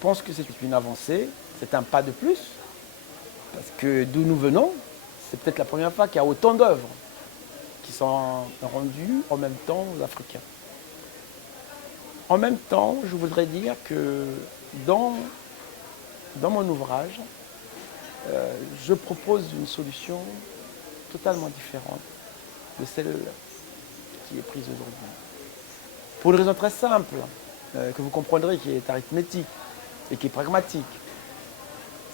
pense que c'est une avancée, c'est un pas de plus, parce que d'où nous venons, c'est peut-être la première fois qu'il y a autant d'œuvres qui sont rendues en même temps aux Africains. En même temps, je voudrais dire que dans mon ouvrage, je propose une solution totalement différente de celle qui est prise aujourd'hui. Pour une raison très simple, que vous comprendrez, qui est arithmétique et qui est pragmatique.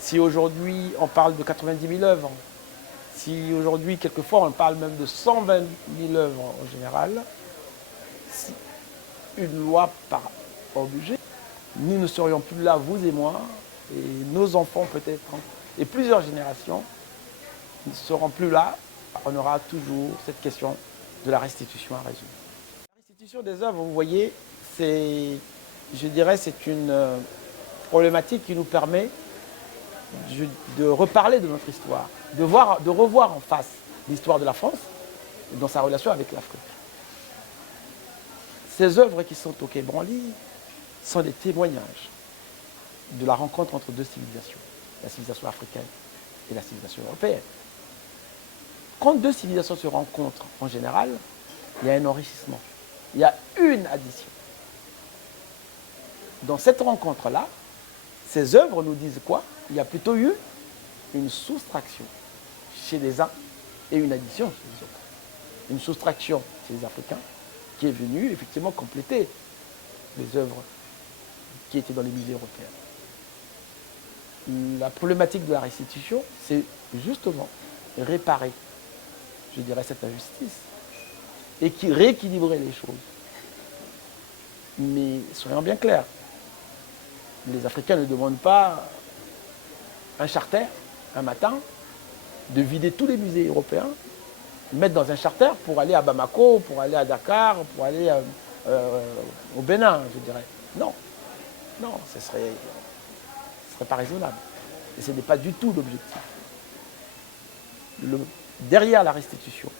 Si aujourd'hui on parle de 90 000 œuvres, si aujourd'hui quelquefois on parle même de 120 000 œuvres en général, si une loi par objet, nous ne serions plus là, vous et moi, et nos enfants peut-être, et plusieurs générations ne seront plus là. On aura toujours cette question de la restitution à résoudre. La restitution des œuvres, vous voyez, je dirais, c'est une problématique qui nous permet de reparler de notre histoire, de revoir en face l'histoire de la France dans sa relation avec l'Afrique. Ces œuvres qui sont au Quai Branly sont des témoignages de la rencontre entre deux civilisations, la civilisation africaine et la civilisation européenne. Quand deux civilisations se rencontrent, en général, il y a un enrichissement, il y a une addition. Dans cette rencontre-là, ces œuvres nous disent quoi? Il y a plutôt eu une soustraction chez les uns et une addition chez les autres. Une soustraction chez les Africains qui est venue effectivement compléter les œuvres qui étaient dans les musées européens. La problématique de la restitution, c'est justement réparer, je dirais, cette injustice et qui rééquilibrer les choses. Mais soyons bien clairs, les Africains ne demandent pas un charter, un matin, de vider tous les musées européens, mettre dans un charter pour aller à Bamako, pour aller à Dakar, pour aller au Bénin, je dirais. Non, non, ce serait pas raisonnable. Et ce n'est pas du tout l'objectif. Derrière la restitution,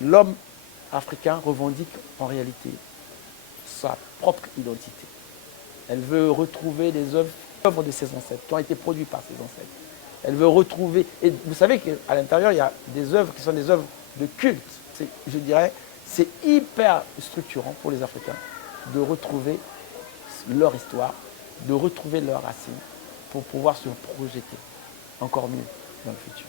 l'homme africain revendique en réalité sa propre identité. Elle veut retrouver les œuvres de ses ancêtres, qui ont été produites par ses ancêtres. Elle veut retrouver... Et vous savez qu'à l'intérieur, il y a des œuvres qui sont des œuvres de culte. Je dirais, c'est hyper structurant pour les Africains de retrouver leur histoire, de retrouver leurs racines pour pouvoir se projeter encore mieux dans le futur.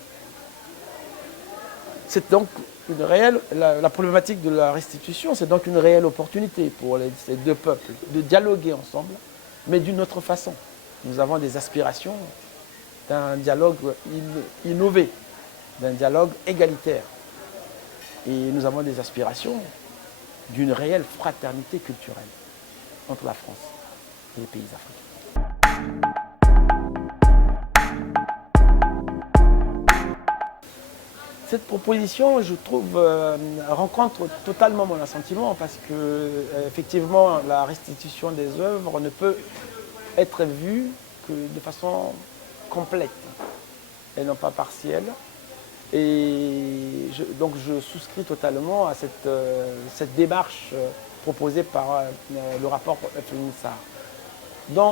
C'est donc une réelle, la problématique de la restitution, c'est donc une réelle opportunité pour ces deux peuples de dialoguer ensemble, mais d'une autre façon. Nous avons des aspirations d'un dialogue innové, d'un dialogue égalitaire. Et nous avons des aspirations d'une réelle fraternité culturelle entre la France et les pays africains. Cette proposition, je trouve, rencontre totalement mon assentiment parce que, effectivement, la restitution des œuvres ne peut être vue que de façon complète et non pas partielle. Et donc je souscris totalement à cette démarche proposée par le rapport FNISAR.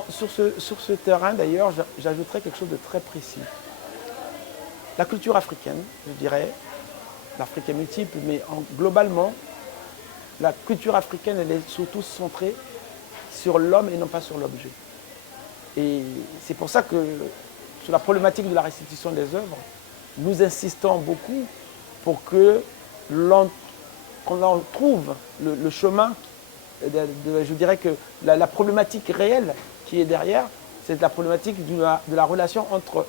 Sur ce terrain, d'ailleurs, j'ajouterais quelque chose de très précis. La culture africaine, je dirais, l'Afrique est multiple, mais globalement, la culture africaine, elle est surtout centrée sur l'homme et non pas sur l'objet. Et c'est pour ça que, sur la problématique de la restitution des œuvres, nous insistons beaucoup pour que qu'on trouve le chemin, je dirais que la problématique réelle qui est derrière, c'est la problématique de la relation entre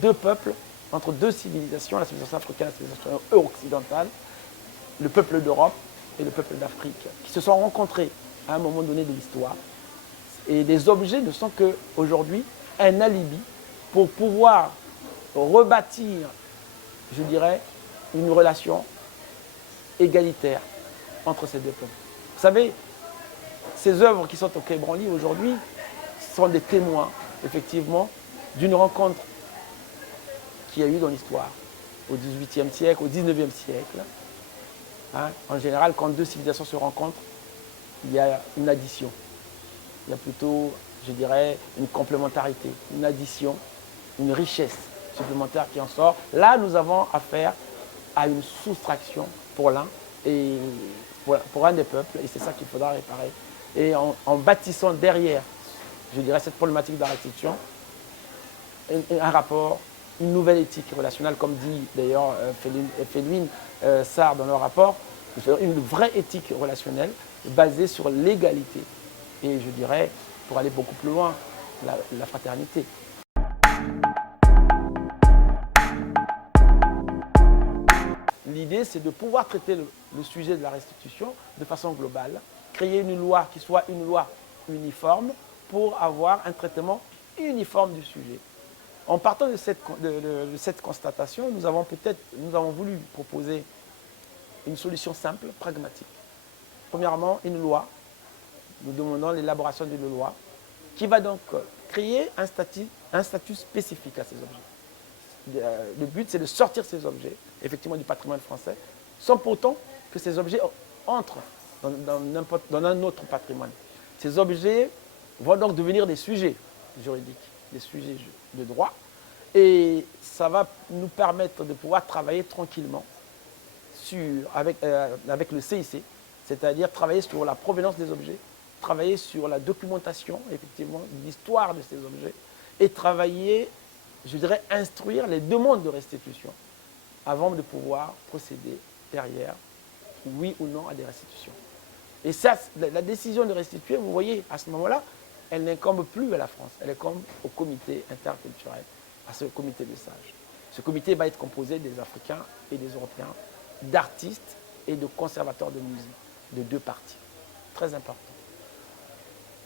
deux peuples, entre deux civilisations, la civilisation africaine et la civilisation occidentale, le peuple d'Europe et le peuple d'Afrique, qui se sont rencontrés à un moment donné de l'histoire. Et les objets ne sont qu'aujourd'hui un alibi pour pouvoir rebâtir, je dirais, une relation égalitaire entre ces deux peuples. Vous savez, ces œuvres qui sont au Quai Branly aujourd'hui sont des témoins, effectivement, d'une rencontre qu'il y a eu dans l'histoire, au XVIIIe siècle, au XIXe siècle. Hein, en général, quand deux civilisations se rencontrent, il y a une addition. Il y a plutôt je dirais, une complémentarité, une addition, une richesse supplémentaire qui en sort. Là, nous avons affaire à une soustraction pour l'un et pour un des peuples, et c'est ça qu'il faudra réparer. Et en bâtissant derrière, je dirais, cette problématique de la restitution, un rapport, une nouvelle éthique relationnelle, comme dit d'ailleurs Felwine Sarr dans le rapport, une vraie éthique relationnelle basée sur l'égalité. Et je dirais, pour aller beaucoup plus loin, la fraternité. L'idée, c'est de pouvoir traiter le sujet de la restitution de façon globale, créer une loi qui soit une loi uniforme pour avoir un traitement uniforme du sujet. En partant de cette constatation, nous avons voulu proposer une solution simple, pragmatique. Premièrement, une loi. Nous demandons l'élaboration d'une loi qui va donc créer un statut spécifique à ces objets. Le but, c'est de sortir ces objets, effectivement, du patrimoine français, sans pourtant que ces objets entrent dans un autre patrimoine. Ces objets vont donc devenir des sujets juridiques, des sujets de droit, et ça va nous permettre de pouvoir travailler tranquillement avec le CIC, c'est-à-dire travailler sur la provenance des objets, travailler sur la documentation, effectivement, de l'histoire de ces objets, et travailler, je dirais, instruire les demandes de restitution avant de pouvoir procéder derrière, oui ou non, à des restitutions. Et ça, la décision de restituer, vous voyez, à ce moment-là, elle n'incombe plus à la France, elle incombe au comité interculturel, à ce comité de sages. Ce comité va être composé des Africains et des Européens, d'artistes et de conservateurs de musées, de deux parties. Très important.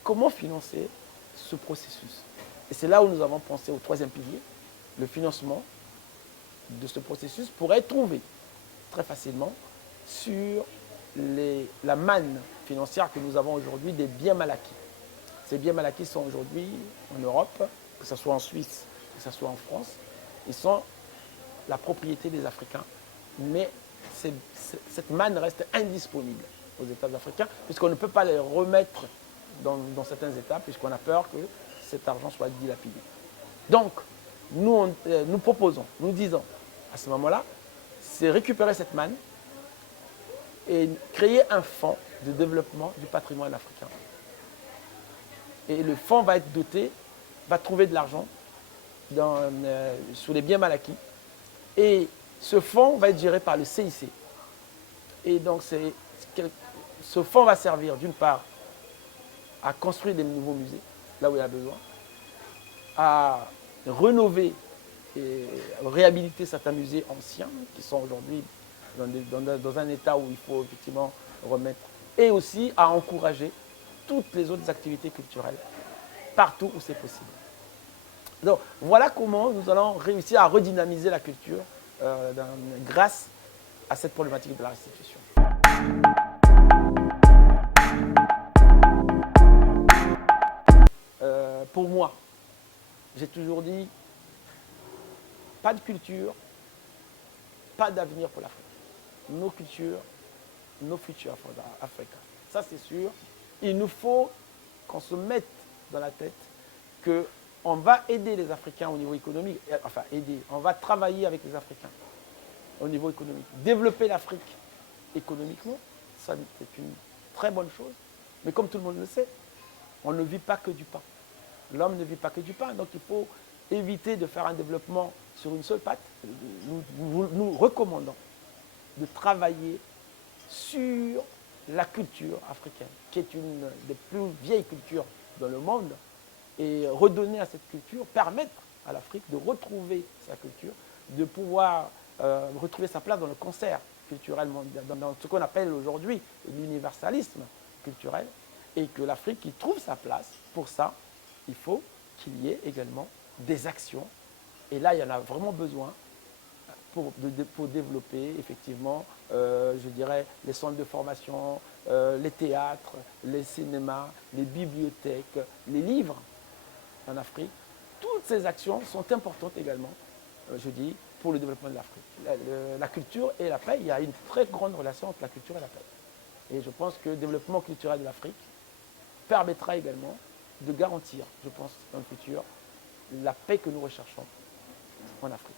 Comment financer ce processus? Et c'est là où nous avons pensé au troisième pilier. Le financement de ce processus pourrait être trouvé très facilement sur la manne financière que nous avons aujourd'hui des biens mal acquis. Ces biens mal acquis sont aujourd'hui en Europe, que ce soit en Suisse, que ce soit en France, ils sont la propriété des Africains, mais cette manne reste indisponible aux États africains, puisqu'on ne peut pas les remettre dans certains États, puisqu'on a peur que cet argent soit dilapidé. Donc, nous proposons, nous disons, à ce moment-là, c'est récupérer cette manne et créer un fonds de développement du patrimoine africain. Et le fonds va être doté, va trouver de l'argent sur les biens mal acquis. Et ce fonds va être géré par le CIC. Et donc, ce fonds va servir, d'une part, à construire des nouveaux musées, là où il y a besoin, à rénover et réhabiliter certains musées anciens qui sont aujourd'hui dans un état où il faut effectivement remettre, et aussi à encourager toutes les autres activités culturelles partout où c'est possible. Donc voilà comment nous allons réussir à redynamiser la culture grâce à cette problématique de la restitution. Pour moi, j'ai toujours dit, pas de culture, pas d'avenir pour l'Afrique. Nos cultures, nos futurs africains. Ça, c'est sûr. Il nous faut qu'on se mette dans la tête qu'on va aider les Africains au niveau économique. Enfin, aider. On va travailler avec les Africains au niveau économique. Développer l'Afrique économiquement, ça, c'est une très bonne chose. Mais comme tout le monde le sait, on ne vit pas que du pain. L'homme ne vit pas que du pain. Donc, il faut éviter de faire un développement sur une seule patte. Nous recommandons de travailler sur la culture africaine, qui est une des plus vieilles cultures dans le monde, et redonner à cette culture, permettre à l'Afrique de retrouver sa culture, de pouvoir retrouver sa place dans le concert culturel mondial, dans ce qu'on appelle aujourd'hui l'universalisme culturel, et que l'Afrique y trouve sa place. Pour ça, il faut qu'il y ait également des actions, et là, il y en a vraiment besoin pour développer effectivement, je dirais, les centres de formation, les théâtres, les cinémas, les bibliothèques, les livres en Afrique. Toutes ces actions sont importantes également, je dis, pour le développement de l'Afrique. La culture et la paix, il y a une très grande relation entre la culture et la paix. Et je pense que le développement culturel de l'Afrique permettra également de garantir, je pense, dans le futur, la paix que nous recherchons en Afrique.